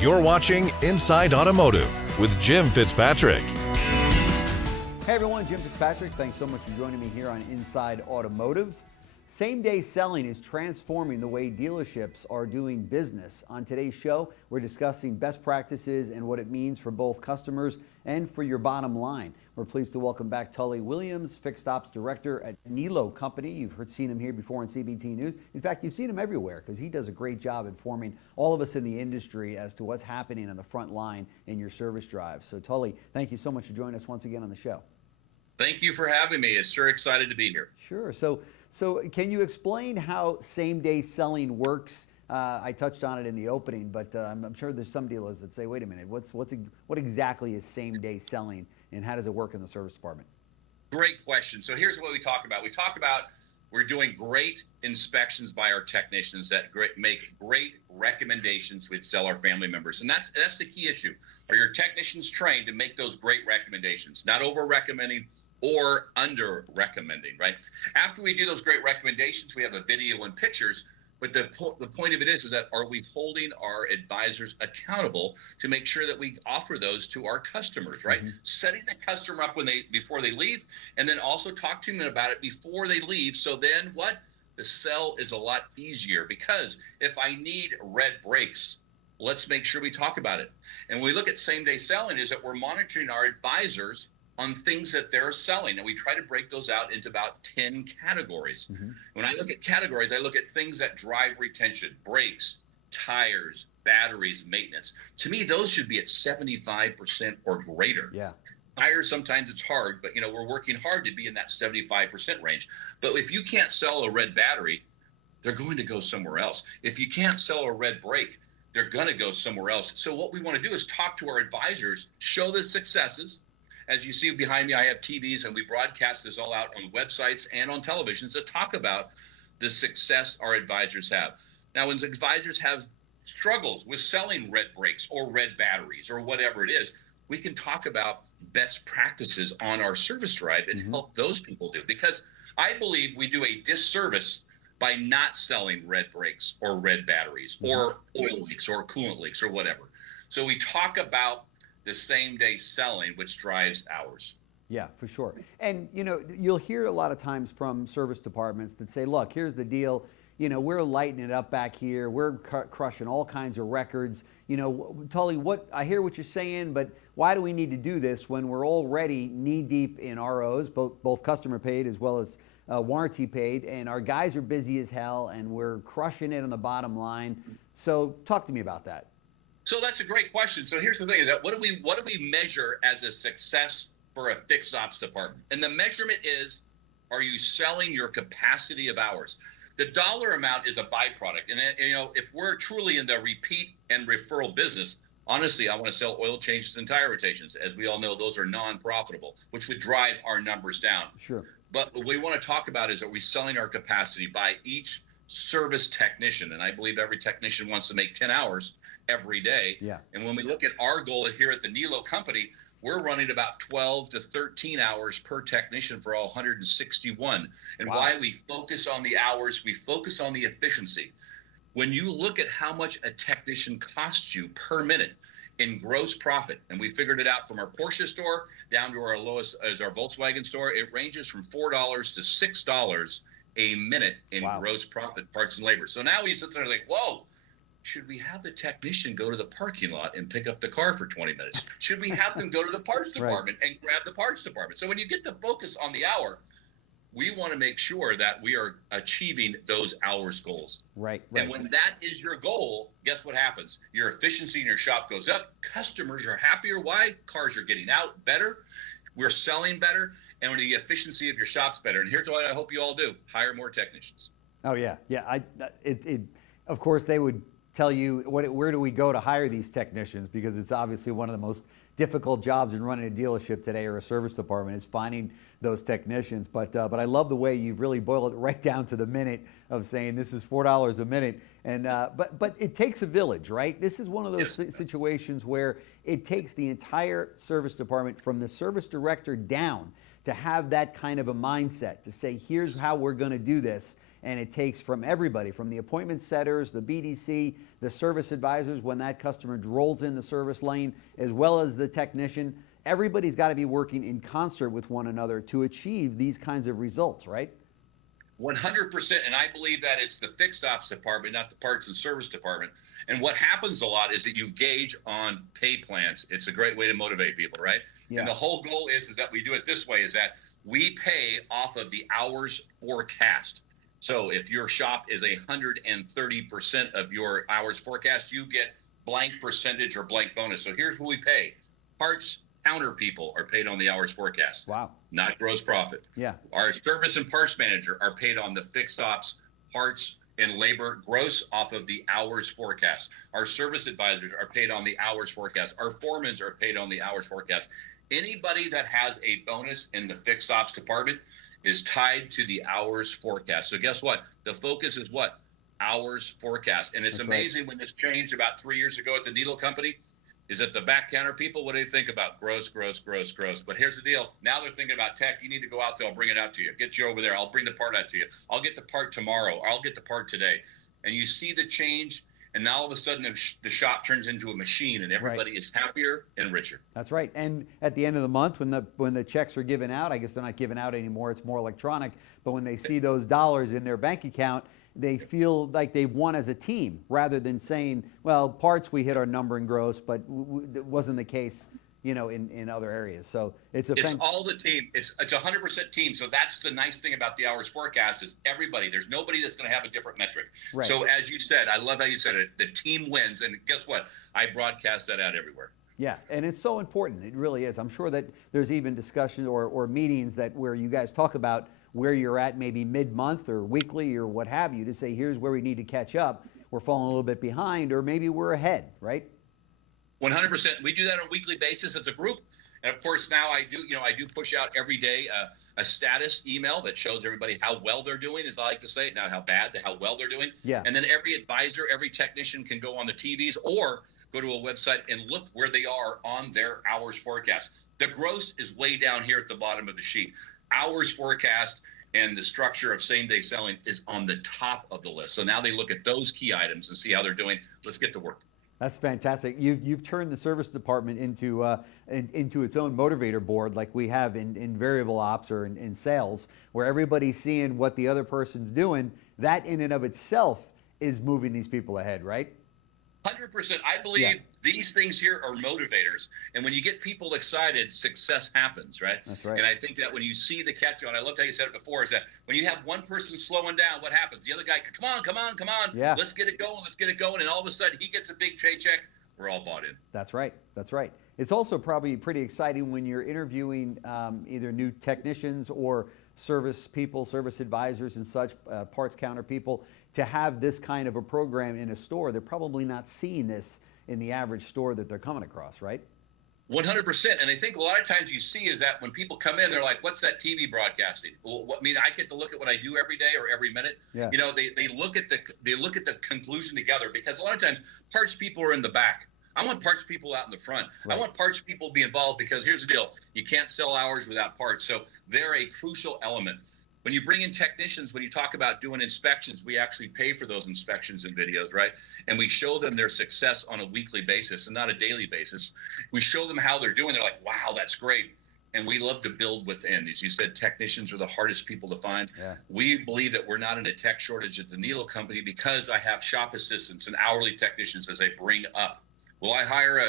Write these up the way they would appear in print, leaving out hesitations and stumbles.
You're watching Inside Automotive with Jim Fitzpatrick. Hey everyone, Jim Fitzpatrick. Thanks so much for joining me here on Inside Automotive. Same-day selling is transforming the way dealerships are doing business. On today's show, we're discussing best practices and what it means for both customers and for your bottom line. We're pleased to welcome back Tully Williams, Fixed Ops Director at Niello Company. You've seen him here before on CBT News. In fact, you've seen him everywhere because he does a great job informing all of us in the industry as to what's happening on the front line in your service drive. So Tully, thank you so much for joining us once again on the show. Thank you for having me. It's sure excited to be here. Sure. So can you explain how same-day selling works? I touched on it in the opening, but I'm sure there's some dealers that say, wait a minute, what exactly is same-day selling and how does it work in the service department? Great question. So here's what we talk about. We're doing great inspections by our technicians that make great recommendations we'd sell our family members. And that's the key issue. Are your technicians trained to make those great recommendations, not over-recommending or under-recommending, right? After we do those great recommendations, we have a video and pictures. But the point of it is that are we holding our advisors accountable to make sure that we offer those to our customers, right? Mm-hmm. Setting the customer up before they leave, and then also talk to them about it before they leave. So then what? The sell is a lot easier because if I need red brakes, let's make sure we talk about it. And when we look at same-day selling is that we're monitoring our advisors on things that they're selling. And we try to break those out into about 10 categories. Mm-hmm. When I look at categories, I look at things that drive retention, brakes, tires, batteries, maintenance. To me, those should be at 75% or greater. Yeah. Tires, sometimes it's hard, but we're working hard to be in that 75% range. But if you can't sell a red battery, they're going to go somewhere else. If you can't sell a red brake, they're going to go somewhere else. So what we want to do is talk to our advisors, show the successes. As you see behind me, I have TVs, and we broadcast this all out on websites and on televisions to talk about the success our advisors have. Now, when advisors have struggles with selling red brakes or red batteries or whatever it is, we can talk about best practices on our service drive and help those people do. Because I believe we do a disservice by not selling red brakes or red batteries or oil leaks or coolant leaks or whatever. So we talk about the same day selling, which drives hours. Yeah, for sure. And you'll hear a lot of times from service departments that say, look, here's the deal. We're lighting it up back here. We're crushing all kinds of records. Tully, I hear what you're saying, but why do we need to do this when we're already knee deep in ROs, both customer paid as well as warranty paid, and our guys are busy as hell and we're crushing it on the bottom line. So talk to me about that. So that's a great question. So here's the thing: is that what do we measure as a success for a fixed ops department? And the measurement is, are you selling your capacity of hours? The dollar amount is a byproduct. And if we're truly in the repeat and referral business, honestly, I want to sell oil changes and tire rotations. As we all know, those are non-profitable, which would drive our numbers down. Sure. But what we want to talk about is, are we selling our capacity by each service technician? And I believe every technician wants to make 10 hours every day. Yeah. And when we look at our goal here at the Niello Company, we're running about 12 to 13 hours per technician for all 161. And why we focus on the hours, we focus on the efficiency. When you look at how much a technician costs you per minute in gross profit, and we figured it out from our Porsche store down to our lowest as our Volkswagen store, it ranges from $4 to $6 a minute in gross profit, parts and labor. So now we sit there like, whoa, should we have the technician go to the parking lot and pick up the car for 20 minutes? Should we have them go to the parts department and grab the parts department? So when you get the focus on the hour, we want to make sure that we are achieving those hours goals. Right. And when that is your goal, guess what happens? Your efficiency in your shop goes up. Customers are happier. Why? Cars are getting out better. We're selling better. And when the efficiency of your shop's better. And here's what I hope you all do: hire more technicians. Oh, yeah. Yeah. Of course, they would tell you where do we go to hire these technicians, because it's obviously one of the most difficult jobs in running a dealership today or a service department is finding those technicians. But I love the way you've really boiled it right down to the minute of saying this is $4 a minute. And but it takes a village, right? This is one of those situations where it takes the entire service department from the service director down to have that kind of a mindset to say, here's how we're going to do this. and it takes from everybody, from the appointment setters, the BDC, the service advisors, when that customer rolls in the service lane, as well as the technician. Everybody's got to be working in concert with one another to achieve these kinds of results, right? 100%, and I believe that it's the fixed ops department, not the parts and service department. And what happens a lot is that you gauge on pay plans. It's a great way to motivate people, right? Yeah. And the whole goal is that we do it this way, is that we pay off of the hours forecast. So if your shop is 130% of your hours forecast, you get blank percentage or blank bonus. So here's what we pay. Parts counter people are paid on the hours forecast. Wow. Not gross profit. Yeah. Our service and parts manager are paid on the fixed ops, parts, and labor gross off of the hours forecast. Our service advisors are paid on the hours forecast. Our foremans are paid on the hours forecast. Anybody that has a bonus in the fixed ops department is tied to the hours forecast. So guess what? The focus is what? Hours forecast. And it's That's amazing when this changed about 3 years ago at the Niello Company, is that the back counter people, what do they think about? Gross, gross, gross, gross. But here's the deal. Now they're thinking about tech. You need to go out there. I'll bring it out to you. Get you over there. I'll bring the part out to you. I'll get the part tomorrow. I'll get the part today. And you see the change, and now all of a sudden the shop turns into a machine, and everybody is happier and richer. That's right. And at the end of the month, when the checks are given out, I guess they're not given out anymore. It's more electronic. But when they see those dollars in their bank account, they feel like they've won as a team, rather than saying, well, parts, we hit our number in gross, but it wasn't the case, in other areas. So it's all the team. It's 100% team. So that's the nice thing about the hours forecast is everybody. There's nobody that's going to have a different metric. Right. So as you said, I love how you said it. The team wins, and guess what? I broadcast that out everywhere. Yeah, and it's so important. It really is. I'm sure that there's even discussions or meetings where you guys talk about where you're at, maybe mid-month or weekly or what have you, to say, here's where we need to catch up. We're falling a little bit behind, or maybe we're ahead, right? 100%. We do that on a weekly basis as a group. And of course, now I do push out every day a status email that shows everybody how well they're doing, as I like to say, not how bad, how well they're doing. Yeah. And then every advisor, every technician can go on the TVs or go to a website and look where they are on their hours forecast. The gross is way down here at the bottom of the sheet. Hours forecast and the structure of same-day selling is on the top of the list. So now they look at those key items and see how they're doing. Let's get to work. That's fantastic. You've turned the service department into its own motivator board, like we have in variable ops or in sales, where everybody's seeing what the other person's doing. That in and of itself is moving these people ahead, right? 100%. I believe these things here are motivators. And when you get people excited, success happens, right? That's right. And I think that when you see the catch on, I loved how you said it before, is that when you have one person slowing down, what happens? The other guy, come on. Yeah. Let's get it going. And all of a sudden he gets a big paycheck. We're all bought in. That's right. That's right. It's also probably pretty exciting when you're interviewing either new technicians or service people, service advisors and such, parts counter people, to have this kind of a program in a store. They're probably not seeing this in the average store that they're coming across, right? 100%. And I think a lot of times you see is that when people come in, they're like, what's that TV broadcasting? Well, I get to look at what I do every day or every minute. Yeah. They look at the conclusion together, because a lot of times parts people are in the back. I want parts people out in the front. Right. I want parts people to be involved, because here's the deal. You can't sell hours without parts. So they're a crucial element. When you bring in technicians, when you talk about doing inspections, we actually pay for those inspections and videos, right? And we show them their success on a weekly basis and not a daily basis. We show them how they're doing. They're like, wow, that's great. And we love to build within. As you said, technicians are the hardest people to find. Yeah. We believe that we're not in a tech shortage at the Niello Company, because I have shop assistants and hourly technicians as I bring up. Will I hire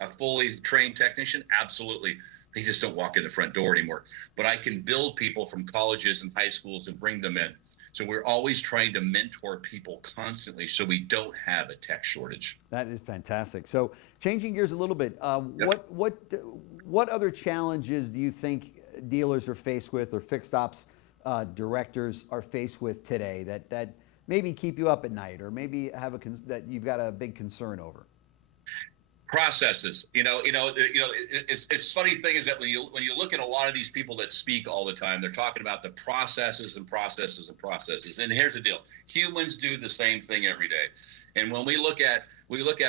a fully trained technician? Absolutely. They just don't walk in the front door anymore. But I can build people from colleges and high schools and bring them in. So we're always trying to mentor people constantly, so we don't have a tech shortage. That is fantastic. So changing gears a little bit, what other challenges do you think dealers are faced with, or fixed ops directors are faced with today that maybe keep you up at night, or maybe have that you've got a big concern over? Processes. It's funny thing is that when you look at a lot of these people that speak all the time, they're talking about the processes and processes and processes. And here's the deal: humans do the same thing every day. And when we look at,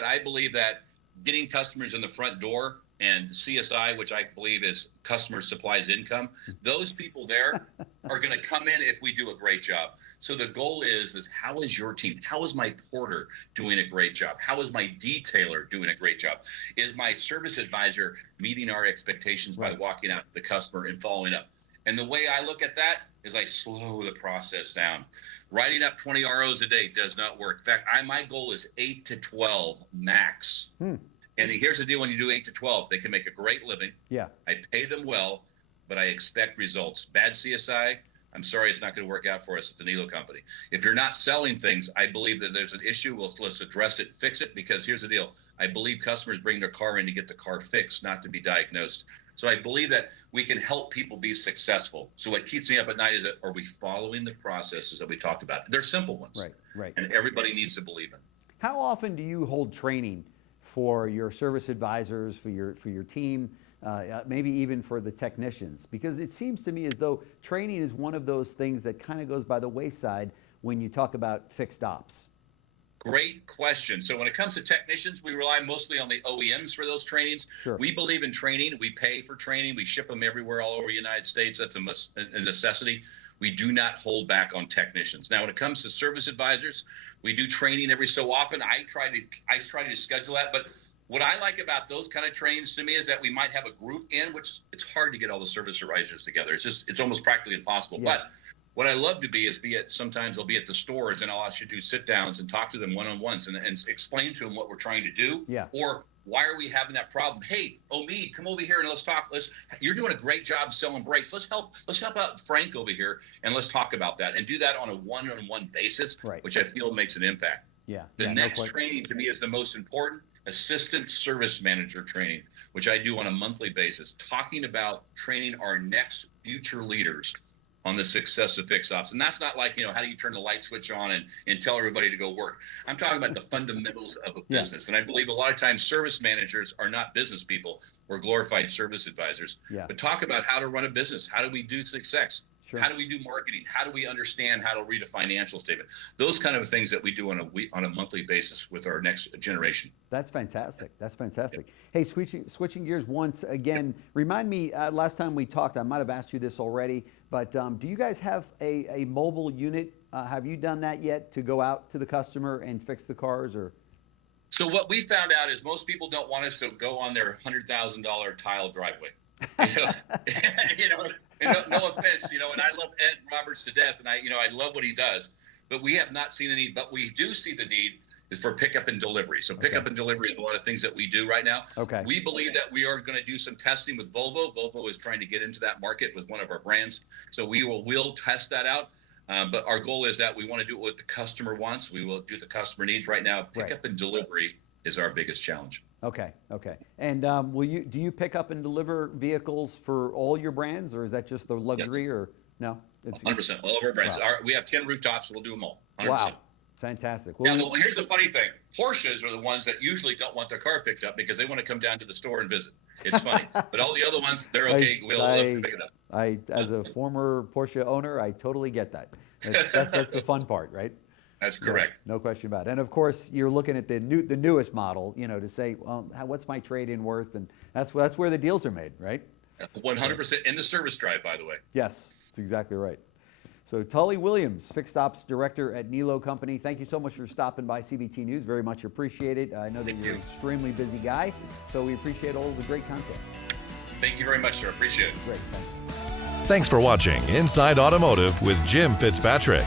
I believe that getting customers in the front door and CSI, which I believe is customer supplies income, those people there are going to come in if we do a great job. So the goal is how is your team? How is my porter doing a great job? How is my detailer doing a great job? Is my service advisor meeting our expectations by walking out to the customer and following up? And the way I look at that is I slow the process down. Writing up 20 ROs a day does not work. In fact, my goal is 8 to 12 max. And here's the deal: when you do 8 to 12, they can make a great living. Yeah. I pay them well, but I expect results. Bad CSI, I'm sorry, it's not going to work out for us at the Niello Company. If you're not selling things, I believe that there's an issue. Let's address it, fix it, because here's the deal. I believe customers bring their car in to get the car fixed, not to be diagnosed. So I believe that we can help people be successful. So what keeps me up at night is, are we following the processes that we talked about? They're simple ones. Right. And everybody needs to believe in. How often do you hold training for your service advisors, for your team, maybe even for the technicians? Because it seems to me as though training is one of those things that kind of goes by the wayside when you talk about fixed ops. Great question. So when it comes to technicians, we rely mostly on the OEMs for those trainings. Sure. We believe in training. We pay for training. We ship them everywhere all over the United States. That's a necessity. We do not hold back on technicians. Now, when it comes to service advisors, we do training every so often. I try to schedule that. But what I like about those kind of trainings to me is that we might have a group in, which it's hard to get all the service advisors together. It's almost practically impossible. Yeah. But what I love to be sometimes I'll be at the stores and I'll ask you to do sit downs and talk to them one-on-ones and explain to them what we're trying to do. Yeah. Or why are we having that problem? Hey, Omid, come over here and let's talk. You're doing a great job selling brakes. Let's help out Frank over here and let's talk about that and do that on a one-on-one basis, which I feel makes an impact. Yeah. The next training to me is the most important. Assistant service manager training, which I do on a monthly basis, talking about training our next future leaders on the success of fixed ops. And that's not like, how do you turn the light switch on and tell everybody to go work? I'm talking about the fundamentals of a business. And I believe a lot of times service managers are not business people or glorified service advisors, but talk about how to run a business. How do we do success? Sure. How do we do marketing? How do we understand how to read a financial statement? Those kind of things that we do on a monthly basis with our next generation. That's fantastic. Yep. Hey, switching gears once again, remind me, last time we talked, I might have asked you this already, but do you guys have a mobile unit? Have you done that yet to go out to the customer and fix the cars? Or? So what we found out is most people don't want us to go on their $100,000 tile driveway. No offense, and I love Ed Roberts to death, and I love what he does, but we have not seen the need. But we do see the need is for pickup and delivery. So pickup and delivery is a lot of things that we do right now. Okay. We believe that we are going to do some testing with Volvo. Volvo is trying to get into that market with one of our brands, so we'll test that out. But our goal is that we want to do what the customer wants. We will do the customer needs. Right now, pickup and delivery is our biggest challenge. Okay. And do you pick up and deliver vehicles for all your brands, or is that just the luxury? Yes. Or no? It's 100%. All of our brands. Wow. We have 10 rooftops, so we'll do them all. 100%. Wow. Fantastic. Well, now, here's the funny thing. Porsches are the ones that usually don't want their car picked up because they want to come down to the store and visit. It's funny. But all the other ones, they're okay. We'll love to pick it up. As a former Porsche owner, I totally get that. That's the fun part, right? That's correct. No question about it. And of course, you're looking at the newest model, to say, well, what's my trade-in worth? And that's where the deals are made, right? 100% in the service drive, by the way. Yes, that's exactly right. So Tully Williams, Fixed Ops Director at Niello Company, thank you so much for stopping by CBT News. Very much appreciated. I know that you're an extremely busy guy, so we appreciate all of the great content. Thank you very much, sir. Appreciate it. Great. Thanks. Thanks for watching Inside Automotive with Jim Fitzpatrick.